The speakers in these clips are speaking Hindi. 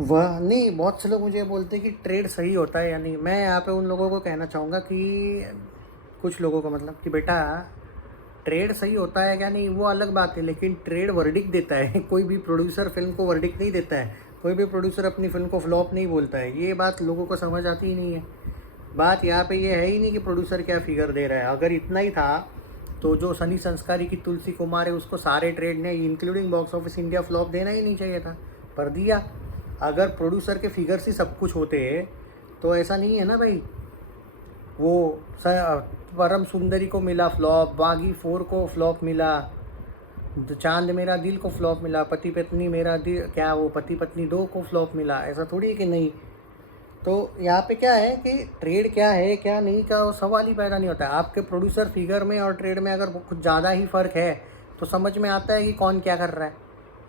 वह नहीं, बहुत से लोग मुझे बोलते हैं कि ट्रेड सही होता है या नहीं। मैं यहाँ पे उन लोगों को कहना चाहूँगा कि कुछ लोगों का मतलब कि बेटा, ट्रेड सही होता है क्या नहीं वो अलग बात है, लेकिन ट्रेड वर्डिक्ट देता है। कोई भी प्रोड्यूसर फिल्म को वर्डिक्ट नहीं देता है, कोई भी प्रोड्यूसर अपनी फिल्म को फ्लॉप नहीं बोलता है। ये बात लोगों को समझ आती ही नहीं है। बात यहाँ पे ये है ही नहीं कि प्रोड्यूसर क्या फिगर दे रहा है। अगर इतना ही था तो जो सनी संस्कारी की तुलसी कुमार है उसको सारे ट्रेड ने including box office India flop देना ही नहीं चाहिए था, पर दिया। अगर प्रोड्यूसर के फिगर्स ही सब कुछ होते तो ऐसा नहीं है ना भाई। वो परम सुंदरी को मिला फ्लॉप, बागी 4 को फ्लॉप मिला, चांद मेरा दिल को फ्लॉप मिला, पति पत्नी मेरा दिल क्या वो पति पत्नी 2 को फ्लॉप मिला। ऐसा थोड़ी है कि नहीं। तो यहाँ पे क्या है कि ट्रेड क्या है क्या नहीं का वो सवाल ही पैदा नहीं होता है। आपके प्रोड्यूसर फिगर में और ट्रेड में अगर कुछ ज़्यादा ही फ़र्क है तो समझ में आता है कि कौन क्या कर रहा है।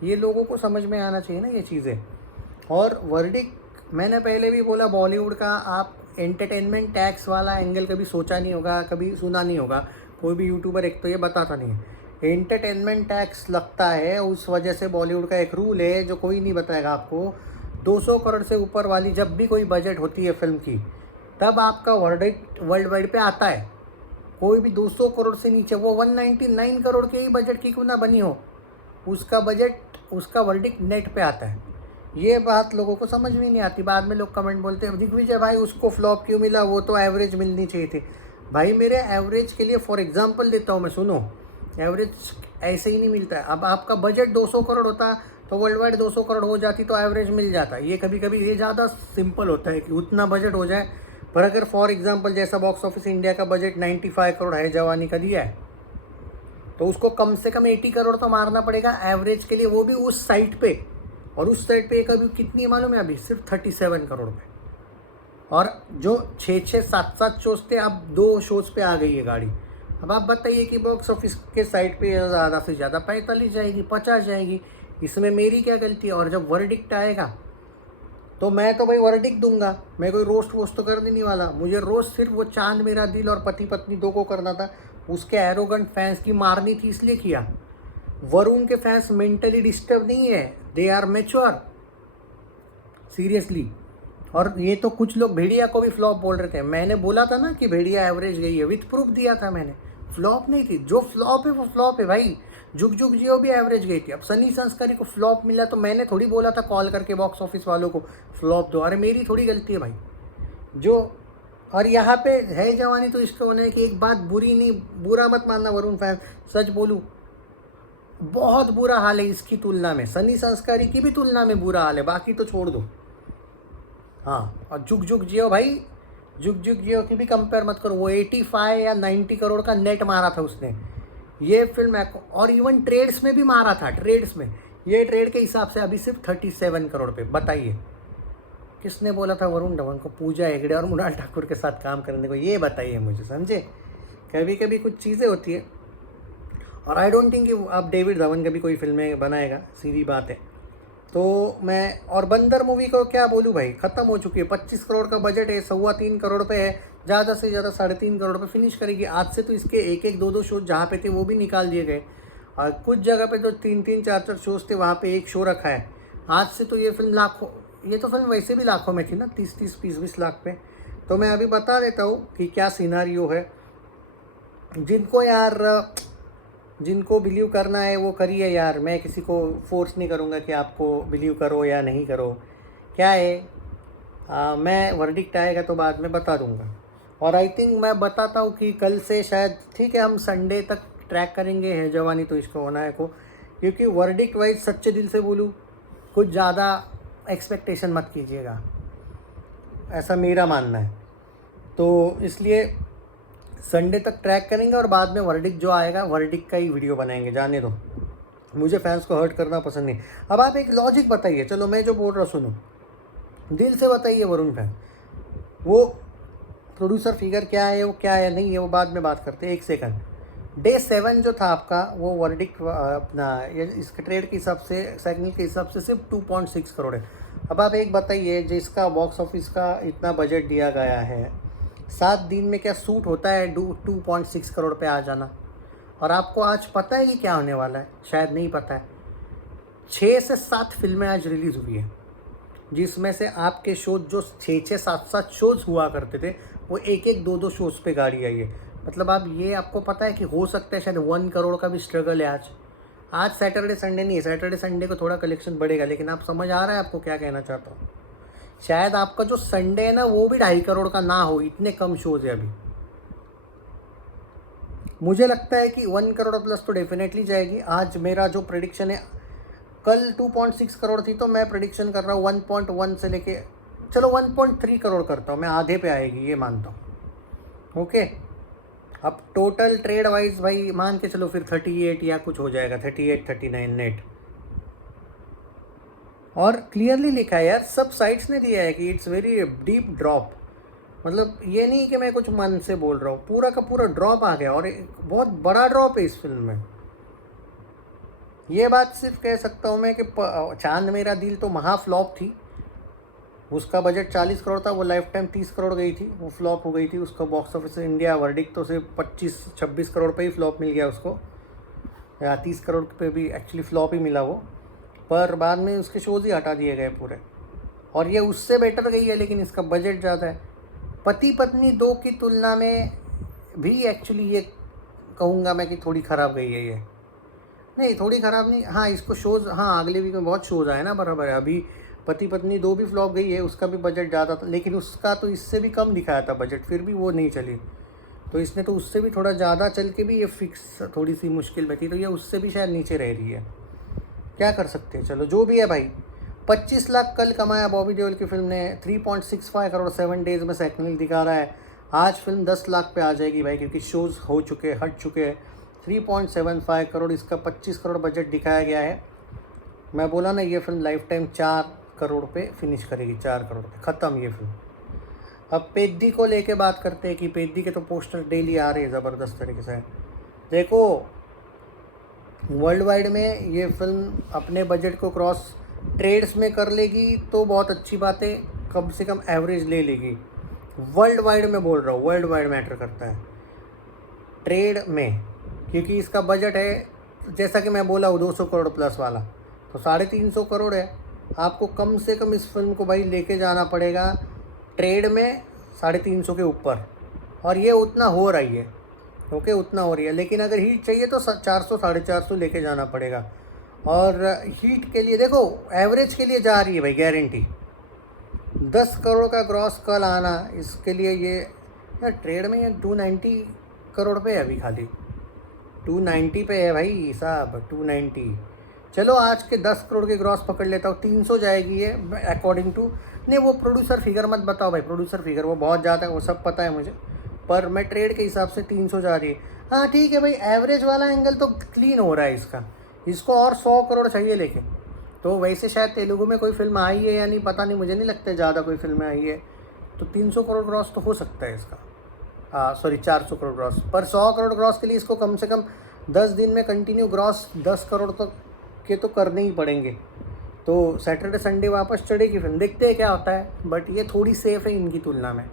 ये लोगों को समझ में आना चाहिए ना ये चीज़ें। और वर्डिक्ट मैंने पहले भी बोला, बॉलीवुड का आप एंटरटेनमेंट टैक्स वाला एंगल कभी सोचा नहीं होगा, कभी सुना नहीं होगा। कोई भी यूट्यूबर एक तो ये बताता नहीं है। एंटरटेनमेंट टैक्स लगता है उस वजह से, बॉलीवुड का एक रूल है जो कोई नहीं बताएगा आपको। 200 करोड़ से ऊपर वाली जब भी कोई बजट होती है फिल्म की, तब आपका वर्डिक्ट वर्ल्ड वाइड पे आता है। कोई भी 200 करोड़ से नीचे, वो 199 करोड़ के ही बजट की क्यों ना बनी हो, उसका बजट उसका वर्डिक्ट नेट पे आता है। ये बात लोगों को समझ में नहीं आती। बाद में लोग कमेंट बोलते हैं दिग्विजय भाई उसको फ्लॉप क्यों मिला, वो तो एवरेज मिलनी चाहिए थी। भाई मेरे एवरेज के लिए फॉर एग्जांपल देता हूँ मैं, सुनो। एवरेज ऐसे ही नहीं मिलता है। अब आपका बजट 200 करोड़ होता तो वर्ल्ड वाइड 200 करोड़ हो जाती तो एवरेज मिल जाता। ये कभी कभी ये ज़्यादा सिंपल होता है कि उतना बजट हो जाए। पर अगर फॉर एग्जांपल जैसा बॉक्स ऑफिस इंडिया का बजट 95 करोड़ है जवानी का दिया है, तो उसको कम से कम 80 करोड़ तो मारना पड़ेगा एवरेज के लिए, वो भी उस साइट पे। और उस साइट पे कभी कितनी मालूम है अभी, सिर्फ 37 करोड़ पे। और जो 6-6, 7-7 शोज थे अब 2 शोज पे आ गई है गाड़ी। अब आप बताइए कि बॉक्स ऑफिस के साइट पे ज़्यादा से ज़्यादा 45 जाएगी, 50 जाएगी, इसमें मेरी क्या गलती है। और जब वर्डिक्ट आएगा तो मैं तो भाई वर्डिक्ट दूंगा, मैं कोई रोस्ट वोस्ट तो कर नहीं वाला। मुझे रोस्ट सिर्फ वो चांद मेरा दिल और पति पत्नी 2 को करना था। उसके एरोगेंट फैंस की मारनी थी इसलिए किया। वरुण के फैंस मेंटली डिस्टर्ब नहीं है, दे आर मैच्योर, सीरियसली। और ये तो कुछ लोग भेड़िया को भी फ्लॉप बोल रहे थे। मैंने बोला था ना कि भेड़िया एवरेज गई है, विथ प्रूफ दिया था मैंने। फ्लॉप नहीं थी, जो फ्लॉप है वो फ्लॉप है भाई। जुग जुग जियो भी एवरेज गई थी। अब सनी संस्कारी को फ्लॉप मिला तो मैंने थोड़ी बोला था कॉल करके बॉक्स ऑफिस वालों को फ्लॉप दो, अरे मेरी थोड़ी गलती है भाई। जो और यहाँ पे है जवानी तो इसको होने की एक बात बुरी नहीं, बुरा मत मानना वरुण फैन, सच बोलूँ बहुत बुरा हाल है इसकी तुलना में, सनी संस्कारी की भी तुलना में बुरा हाल है, बाकी तो छोड़ दो। हाँ, और जुग जुग जियो भाई, जुग जुग जियो की भी कंपेयर मत करो। वो 85 या 90 करोड़ का नेट मारा था उसने, ये फिल्म है। और इवन ट्रेड्स में भी मारा था, ट्रेड्स में। ये ट्रेड के हिसाब से अभी सिर्फ 37 करोड़ पे। बताइए किसने बोला था वरुण धवन को पूजा हेगड़े और मृणाल ठाकुर के साथ काम करने को, ये बताइए मुझे, समझे। कभी कभी कुछ चीज़ें होती है। और आई डोंट थिंक कि अब डेविड धवन कभी कोई फिल्में बनाएगा, सीधी बात है। तो मैं और बंदर मूवी को क्या बोलूँ भाई, ख़त्म हो चुकी है। 25 करोड़ का बजट है, 3.25 करोड़ पे है, ज़्यादा से ज़्यादा 3.5 करोड़ पे फिनिश करेगी। आज से तो इसके एक एक 2-2 शो जहाँ पे थे वो भी निकाल दिए गए। और कुछ जगह पे जो 3-3, 4-4 शोज थे वहाँ पे एक शो रखा है। आज से तो ये फिल्म लाखों, ये तो फिल्म वैसे भी लाखों में थी ना, 30-30, 20-20 लाख पे। तो मैं अभी बता देता हूँ कि क्या सिनारियो है। जिनको यार, जिनको बिलीव करना है वो करिए यार, मैं किसी को फोर्स नहीं करूँगा कि आपको बिलीव करो या नहीं करो। क्या है, मैं वर्डिक्ट आएगा तो बाद में बता दूँगा। और आई थिंक मैं बताता हूँ कि कल से शायद, ठीक है, हम संडे तक ट्रैक करेंगे है जवानी तो इसको होना है को, क्योंकि वर्डिक्ट वाइज सच्चे दिल से बोलूँ कुछ ज़्यादा एक्सपेक्टेशन मत कीजिएगा, ऐसा मेरा मानना है। तो इसलिए संडे तक ट्रैक करेंगे और बाद में वर्डिक्ट जो आएगा वर्डिक्ट का ही वीडियो बनाएंगे। जाने दो, मुझे फैंस को हर्ट करना पसंद नहीं। अब आप एक लॉजिक बताइए, चलो मैं जो बोल रहा सुनो, दिल से बताइए वरुण फैन, वो प्रोड्यूसर फिगर क्या है, वो क्या है नहीं है, वो बाद में बात करते हैं। 1 सेकंड, डे 7 जो था आपका वो वर्डिक्ट अपना इसके ट्रेड के हिसाब से, सेकंड के हिसाब से सिर्फ 2.6 करोड़ है। अब आप एक बताइए, जिसका बॉक्स ऑफिस का इतना बजट दिया गया है, 7 दिन में क्या सूट होता है 2.6 करोड़ पे आ जाना। और आपको आज पता है कि क्या होने वाला है, शायद नहीं पता है। 6 से 7 फिल्में आज रिलीज़ हुई है। जिसमें से आपके शोज जो 6-6 7-7 शोज हुआ करते थे वो 1-1 2-2 शोज पे गाड़ी आई है। मतलब आप ये आपको पता है कि हो सकता है शायद 1 करोड़ का भी स्ट्रगल है आज। आज सैटरडे संडे नहीं है, सैटरडे संडे को थोड़ा कलेक्शन बढ़ेगा, लेकिन आप समझ आ रहा है आपको क्या कहना चाहता हूँ। शायद आपका जो संडे है ना वो भी 2.5 करोड़ का ना हो, इतने कम शोज है अभी। मुझे लगता है कि 1 करोड़ प्लस तो डेफिनेटली जाएगी। आज मेरा जो प्रेडिक्शन है, कल 2.6 करोड़ थी तो मैं प्रेडिक्शन कर रहा हूँ 1.1 से लेके चलो 1.3 करोड़ करता हूँ मैं, आधे पे आएगी ये मानता हूँ। ओके, अब टोटल ट्रेड वाइज भाई मान के चलो फिर 38 या कुछ हो जाएगा, 38-39 नेट। और क्लियरली लिखा है यार, सब साइट्स ने दिया है कि इट्स वेरी डीप ड्रॉप। मतलब ये नहीं कि मैं कुछ मन से बोल रहा हूँ, पूरा का पूरा ड्रॉप आ गया और एक बहुत बड़ा ड्रॉप है इस फिल्म में। ये बात सिर्फ कह सकता हूँ मैं कि चांद मेरा दिल तो महा फ्लॉप थी। उसका बजट 40 करोड़ था, वो लाइफ टाइम 30 करोड़ गई थी, वो फ्लॉप हो गई थी। उसका बॉक्स ऑफिस इंडिया वर्डिक्ट तो सिर्फ 25-26 करोड़ पे ही फ्लॉप मिल गया उसको, या 30 करोड़ पे भी एक्चुअली फ्लॉप ही मिला वो। पर बाद में उसके शोज़ ही हटा दिए गए पूरे, और ये उससे बेटर गई है, लेकिन इसका बजट ज़्यादा है। पति पत्नी 2 की तुलना में भी एक्चुअली ये कहूँगा मैं कि थोड़ी ख़राब गई है ये। नहीं थोड़ी ख़राब नहीं, हाँ इसको शोज़, हाँ अगले वीक में बहुत शोज़ आए ना बराबर है। अभी पति पत्नी 2 भी फ्लॉप गई है, उसका भी बजट ज़्यादा था, लेकिन उसका तो इससे भी कम दिखाया था बजट, फिर भी वो नहीं चली। तो इसने तो उससे भी थोड़ा ज़्यादा चल के भी ये फिक्स थोड़ी सी मुश्किल में थी, तो ये उससे भी शायद नीचे रह रही है। क्या कर सकते हैं, चलो जो भी है भाई। 25 लाख कल कमाया बॉबी देओल की फिल्म ने, 3.65 करोड़ 7 डेज़ में सेकंड दिखा रहा है। आज फिल्म 10 लाख पे आ जाएगी भाई, क्योंकि शोज़ हो चुके हट चुके हैं। 3.75 करोड़ इसका 25 करोड़ बजट दिखाया गया है। मैं बोला ना ये फिल्म लाइफ टाइम 4 करोड़ पे फिनिश करेगी, 4 करोड़ पे ख़त्म ये फिल्म। अब पेद्दी को लेके बात करते हैं कि पेद्दी के तो पोस्टर डेली आ रहे हैं ज़बरदस्त तरीके से। देखो वर्ल्ड वाइड में ये फिल्म अपने बजट को क्रॉस ट्रेड्स में कर लेगी तो बहुत अच्छी बात है, कम से कम एवरेज ले लेगी। वर्ल्ड वाइड में बोल रहा हूँ, वर्ल्ड वाइड मैटर करता है ट्रेड में, क्योंकि इसका बजट है जैसा कि मैं बोला हूँ 200 करोड़ प्लस वाला, तो 350 करोड़ है। आपको कम से कम इस फिल्म को भाई लेके जाना पड़ेगा ट्रेड में 350 के ऊपर, और ये उतना हो रही है। ओके उतना हो रही है, लेकिन अगर हीट चाहिए तो 400 450 लेके जाना पड़ेगा। और हीट के लिए देखो एवरेज के लिए जा रही है भाई गारंटी। 10 करोड़ का ग्रॉस कल आना, इसके लिए ये यार ट्रेड में ये 290 करोड़ पे है अभी, खाली 290 पे है भाई साहब, 290। चलो आज के 10 करोड़ के ग्रॉस पकड़ लेता हूँ, 300 जाएगी ये अकॉर्डिंग टू। नहीं वो प्रोड्यूसर फिगर मत बताओ भाई, प्रोड्यूसर फिगर वो बहुत ज़्यादा है, वो सब पता है मुझे, पर मैं ट्रेड के हिसाब से 300 जा रही है। हाँ ठीक है भाई, एवरेज वाला एंगल तो क्लीन हो रहा है इसका, इसको और 100 करोड़ चाहिए। लेकिन तो वैसे शायद तेलुगु में कोई फिल्म आई है या नहीं पता नहीं, मुझे नहीं लगता ज़्यादा कोई फिल्में आई है, तो 300 करोड़ ग्रॉस तो हो सकता है इसका। हाँ सॉरी 400 करोड़ ग्रॉस, पर 100 करोड़ ग्रॉस के लिए इसको कम से कम 10 दिन में कंटिन्यू ग्रॉस 10 करोड़ तक के तो करने ही पड़ेंगे। तो सैटरडे संडे वापस चढ़ेगी फिल्म, देखते हैं क्या होता है, बट ये थोड़ी सेफ है इनकी तुलना में।